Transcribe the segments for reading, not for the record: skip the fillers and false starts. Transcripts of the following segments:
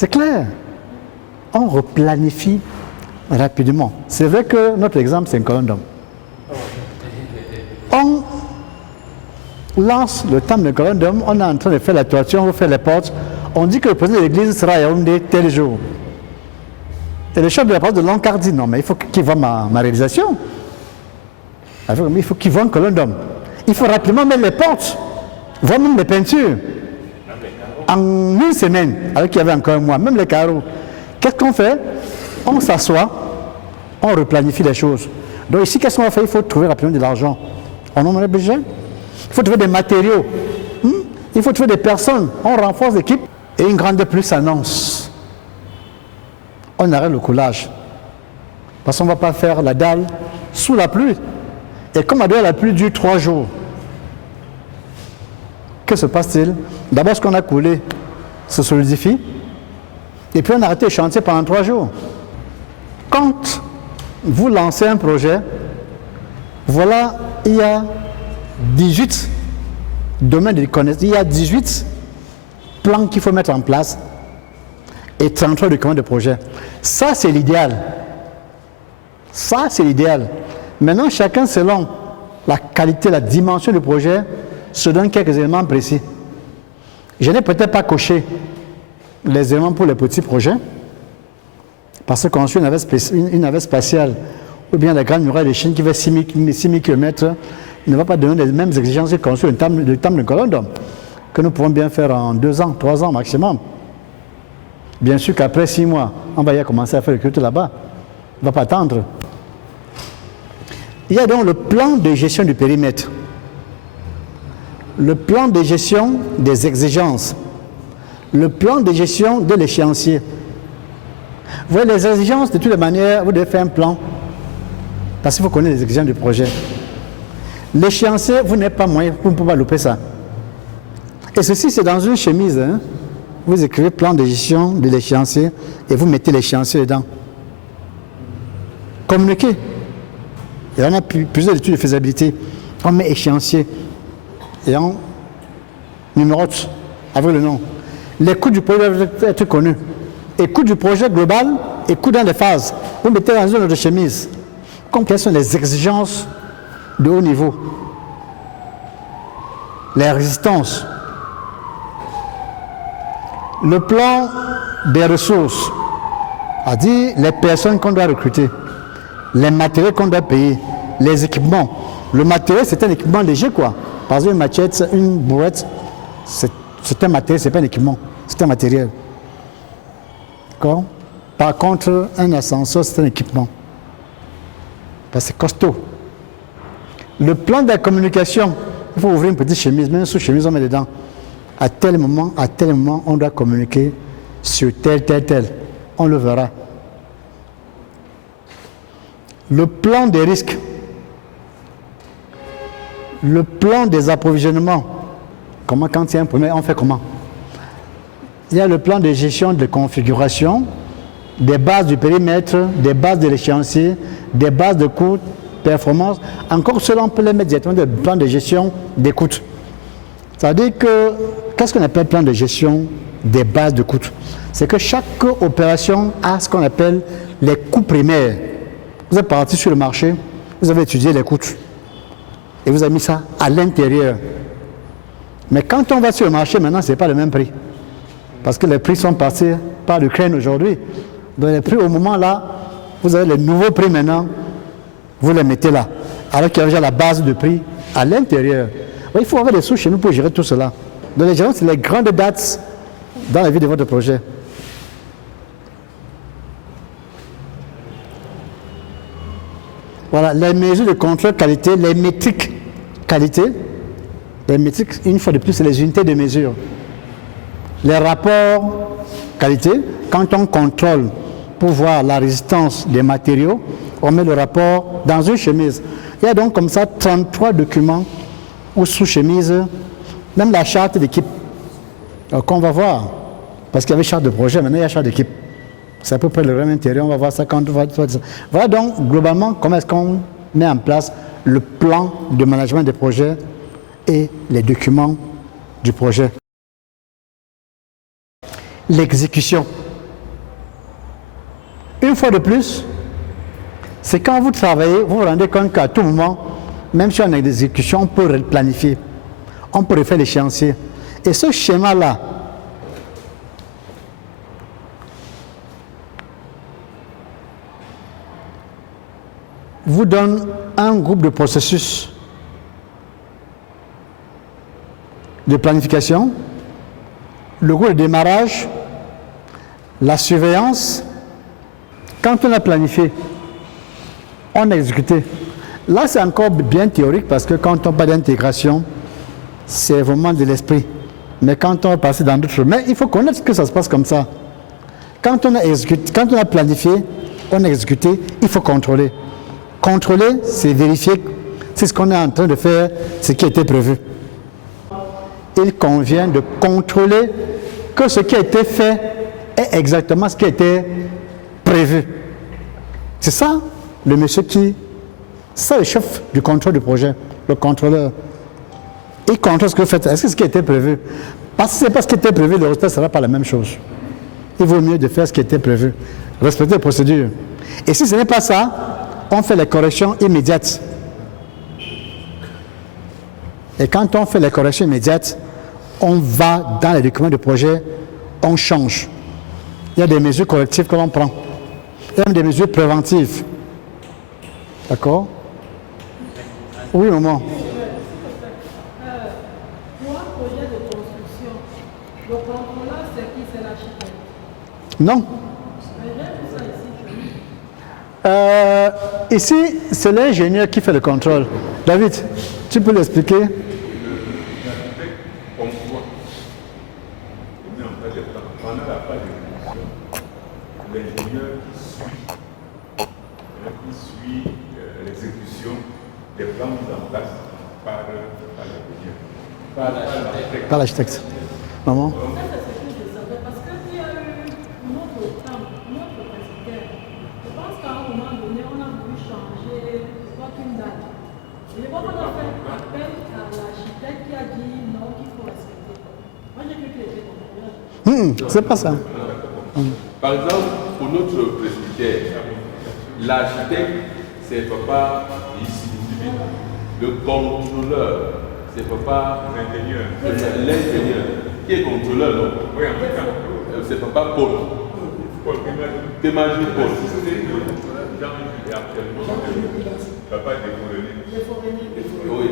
C'est clair. On replanifie rapidement. C'est vrai que notre exemple, c'est un Corendon. On lance le temple de Corendon, on est en train de faire la toiture, on va faire les portes. On dit que le président de l'église sera à Yaoundé tel jour. Et le chef de la paroisse de Lankar dit non, mais il faut qu'il voit ma réalisation. Il faut qu'il voit un Corendon. Il faut rapidement mettre les portes, voir même les peintures. En une semaine, alors qu'il y avait encore un mois, même les carreaux. Qu'est-ce qu'on fait? On s'assoit, on replanifie les choses. Donc ici, qu'est-ce qu'on va faire? Il faut trouver rapidement de l'argent. On en a besoin. Il faut trouver des matériaux. Il faut trouver des personnes. On renforce l'équipe et une grande pluie s'annonce. On arrête le coulage. Parce qu'on ne va pas faire la dalle sous la pluie. Et comme la pluie dure 3 jours, que se passe-t-il? D'abord, ce qu'on a coulé se solidifie. Et puis on a arrêté le chantier pendant 3 jours. Quand vous lancez un projet, voilà, il y a 18 domaines de connaissances, il y a 18 plans qu'il faut mettre en place et 33 documents de projet. Ça, c'est l'idéal. Ça, c'est l'idéal. Maintenant, chacun, selon la qualité, la dimension du projet, se donne quelques éléments précis. Je n'ai peut-être pas coché les éléments pour les petits projets, parce que quand on suit une navette spatiale, ou bien la grande muraille de Chine qui fait 6 000 km, il ne va pas donner les mêmes exigences que construire le temple de Corendon, que nous pouvons bien faire en 2 ans, 3 ans maximum. Bien sûr qu'après 6 mois, on va y commencer à faire le culte là-bas. On ne va pas attendre. Il y a donc le plan de gestion du périmètre, le plan de gestion des exigences, le plan de gestion de l'échéancier. Vous voyez, les exigences, de toutes les manières, vous devez faire un plan, parce qu'il faut connaître les exigences du projet. L'échéancier, vous n'avez pas moyen, vous ne pouvez pas louper ça. Et ceci, c'est dans une chemise. Hein. Vous écrivez plan de gestion de l'échéancier et vous mettez l'échéancier dedans. Communiquer. Il y en a plusieurs études de faisabilité. On met échéancier et on numérote avec le nom. Les coûts du projet doivent être connus. Et coûts du projet global et coûts dans les phases. Vous mettez dans une autre chemise. Quelles sont les exigences de haut niveau? Les résistances. Le plan des ressources, a dit les personnes qu'on doit recruter, les matériaux qu'on doit payer, les équipements. Le matériel, c'est un équipement léger, quoi. Par exemple, une machette, une bourrette, c'est un matériel, c'est pas un équipement, c'est un matériel. D'accord? Par contre, un ascenseur, c'est un équipement. Parce que c'est costaud. Le plan de la communication, il faut ouvrir une petite chemise, même sous-chemise, on met dedans. À tel moment, on doit communiquer sur tel. On le verra. Le plan des risques. Le plan des approvisionnements. Comment, quand il y a un problème, on fait comment? Il y a le plan de gestion de configuration, des bases du périmètre, des bases de l'échéancier, des bases de coûts, performance. Encore cela, on peut les mettre directement dans le plan de gestion des coûts. C'est-à-dire que, qu'est-ce qu'on appelle plan de gestion des bases de coûts? C'est que chaque opération a ce qu'on appelle les coûts primaires. Vous êtes parti sur le marché, vous avez étudié les coûts et vous avez mis ça à l'intérieur. Mais quand on va sur le marché, maintenant, ce n'est pas le même prix. Parce que les prix sont passés par l'Ukraine aujourd'hui. Donc les prix, au moment là, vous avez les nouveaux prix maintenant, vous les mettez là. Alors qu'il y a déjà la base de prix à l'intérieur. Il faut avoir des sous chez nous pour gérer tout cela. Donc les gens, c'est les grandes dates dans la vie de votre projet. Voilà, les mesures de contrôle qualité, les métriques qualité. Les métriques, une fois de plus, c'est les unités de mesure. Les rapports qualité, quand on contrôle pour voir la résistance des matériaux, on met le rapport dans une chemise. Il y a donc comme ça 33 documents ou sous-chemise, même la charte d'équipe qu'on va voir. Parce qu'il y avait charte de projet, maintenant il y a charte d'équipe. C'est à peu près le même intérieur, on va voir ça quand on va... Voilà donc globalement comment est-ce qu'on met en place le plan de management des projets et les documents du projet. L'exécution. Une fois de plus, c'est quand vous travaillez, vous vous rendez compte qu'à tout moment, même si on est en exécution, on peut planifier, on peut refaire l'échéancier. Et ce schéma-là, vous donne un groupe de processus de planification, le groupe de démarrage, la surveillance. Quand on a planifié, on a exécuté. Là, c'est encore bien théorique parce que quand on parle d'intégration, c'est vraiment de l'esprit. Mais quand on va passer dans d'autres... Mais il faut connaître que ça se passe comme ça. Quand on a exécuté, quand on a planifié, on a exécuté, il faut contrôler. Contrôler, c'est vérifier si ce qu'on est en train de faire, ce qui a été prévu. Il convient de contrôler que ce qui a été fait est exactement ce qui a été prévu. C'est ça, le monsieur qui... C'est ça le chef du contrôle du projet, le contrôleur. Il contrôle ce que vous faites. Est-ce que ce qui a été prévu? Parce que ce n'est pas ce qui était prévu, le résultat ne sera pas la même chose. Il vaut mieux de faire ce qui était prévu. Respecter les procédures. Et si ce n'est pas ça, on fait les corrections immédiates. Et quand on fait les corrections immédiates, on va dans les documents de projet, on change. Il y a des mesures correctives que l'on prend. Il y a même des mesures préventives. D'accord? Oui, maman. Pour un projet de construction, le contrôleur, c'est qui? C'est l'architecte? Non. Ici, c'est l'ingénieur qui fait le contrôle. David, tu peux l'expliquer? L'ingénieur qui suit l'exécution des plans mis en place par l'ingénieur. Par l'architecte. Maman? Ça, c'est ce que je savais. Parce qu'il y a eu notre président. Je pense qu'à un moment donné, on a voulu changer une date. Et on a fait appel à l'architecte qui a dit non, qu'il faut respecter. Moi, j'ai cru qu'il était contrôleur. C'est pas ça. Par exemple, pour notre presbytère, l'architecte, c'est papa ici. Le contrôleur, c'est papa l'ingénieur. Qui est contrôleur, non? Oui, en fait, c'est papa Paul. Paul Témagé Paul. Jean-Yves est actuellement papa des Polonais. Oui.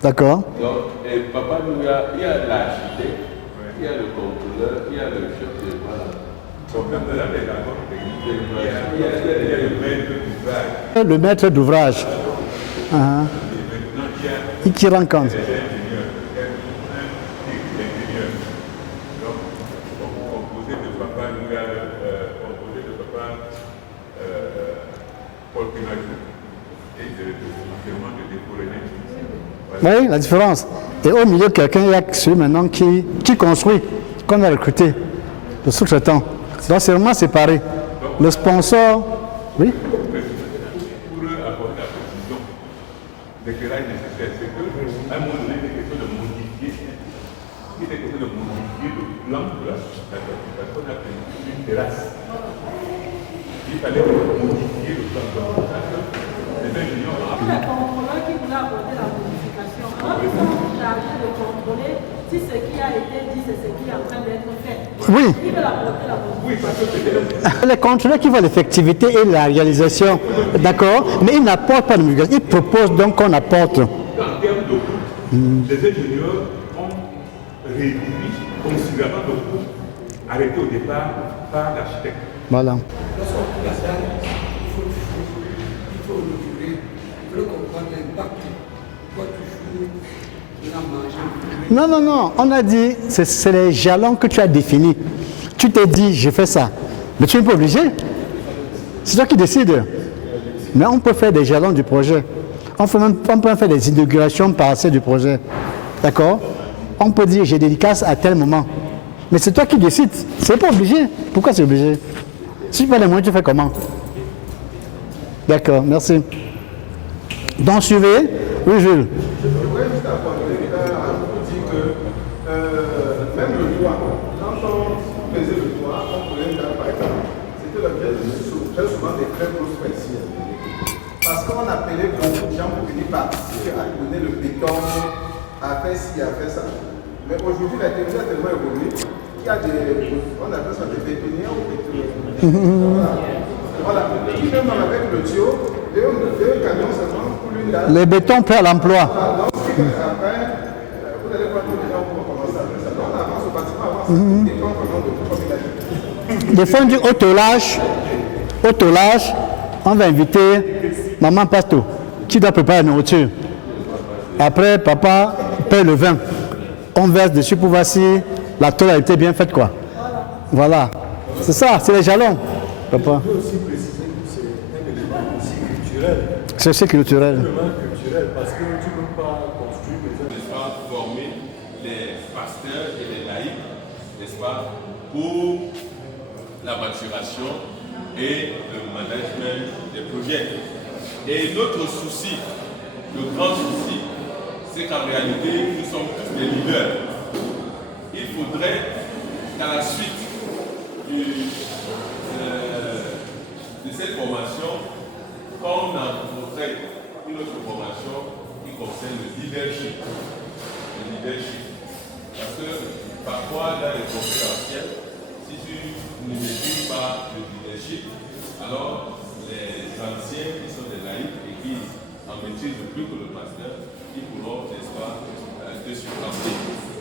D'accord. Donc, et papa, il y a l'architecte, il y a le contrôleur, il y a le chef de voilà. Donc, quand on appelle d'accord, il y a le maître d'ouvrage. Le maître d'ouvrage. Et qui rend compte. L'ingénieur. Donc, composé de papa, nous composé de papa Paul Pinajou et de Polonais. Oui, la différence. Et au milieu, quelqu'un, il y a celui maintenant qui construit, qu'on a recruté, le sous-traitant. Donc c'est vraiment séparé. Le sponsor, oui. Pour apporter la précision, l'éclairage nécessaire, c'est qu'à un moment donné, il est question de modifier le plan de la société. Parce qu'on a pris une terrasse. Il fallait modifier le plan de la société. Les ingénieurs ont C'est le contrôleur qui voulait apporter la modification. Alors, ils sont chargés de contrôler si ce qui a été dit, c'est ce qui est en train d'être fait. Oui. Ils veulent apporter la modification. Oui, parce que c'était Les contrôleurs qui voient l'effectivité et la réalisation, d'accord, mais ils n'apportent pas de modification. Ils proposent donc qu'on apporte. en termes de coût, les ingénieurs ont réduit considérablement le coût arrêté au départ par l'architecte. Voilà. Lorsqu'on fait la salle, il faut mesurer, il faut comprendre l'impact. Quand tu joues, tu as mangé. Non, non, non. On a dit, c'est les jalons que tu as définis. Tu t'es dit, j'ai fait ça. Mais tu n'es pas obligé. C'est toi qui décides. Mais on peut faire des jalons du projet. On peut même faire des inaugurations partielles du projet. D'accord? On peut dire, j'ai dédicace à tel moment. Mais c'est toi qui décides. C'est pas obligé. Pourquoi c'est obligé? Si tu fais les moyens, tu fais comment? D'accord, merci. Donc, suivez. Oui, Jules. Je voudrais juste apporter pour dire que même le toit, quand on faisait le toit, on prenait par exemple, c'était l'objet de saut. très souvent des très grosses pressions. Parce qu'on appelait beaucoup de gens pour venir participer à donner le béton, à faire ci, à faire ça. Mais aujourd'hui, la technologie a tellement évolué qu'il y a des, on appelle ça des bétonniers ou bétonniers. Voilà, qui même avec le tuyau, deux camions seulement pour l'une dalle. Les bétons prêts à l'emploi. Donc, ce qui fait après, vous allez voir tous les gens vont commencer à faire ça. Donc, on avance au bâtiment, avoir ça, dépend vraiment de tout comme il a dit. Des fois, on dit au tolage, on va inviter maman Pasto, qui doit préparer la nourriture. Après, papa paie le vin. On verse dessus pour voir si la tôle a été bien faite, quoi. Voilà. C'est ça, c'est les jalons, papa. Je peux aussi préciser que c'est un élément aussi culturel. C'est aussi culturel. Un élément culturel parce que tu ne peux pas construire des N'est-ce pas, former les pasteurs et les laïcs, n'est-ce pas, pour la maturation et le management des projets. Et notre souci, le grand souci, c'est qu'en réalité, nous sommes tous des leaders. Il faudrait qu'à la suite de cette formation, qu'on intègre une autre formation qui concerne le leadership. Parce que parfois, dans les conférenciels, si tu ne maîtrises pas le leadership, alors les anciens qui sont des laïcs et qui en maîtrisent plus que le pasteur, ils pourront, n'est-ce pas, te supplanter.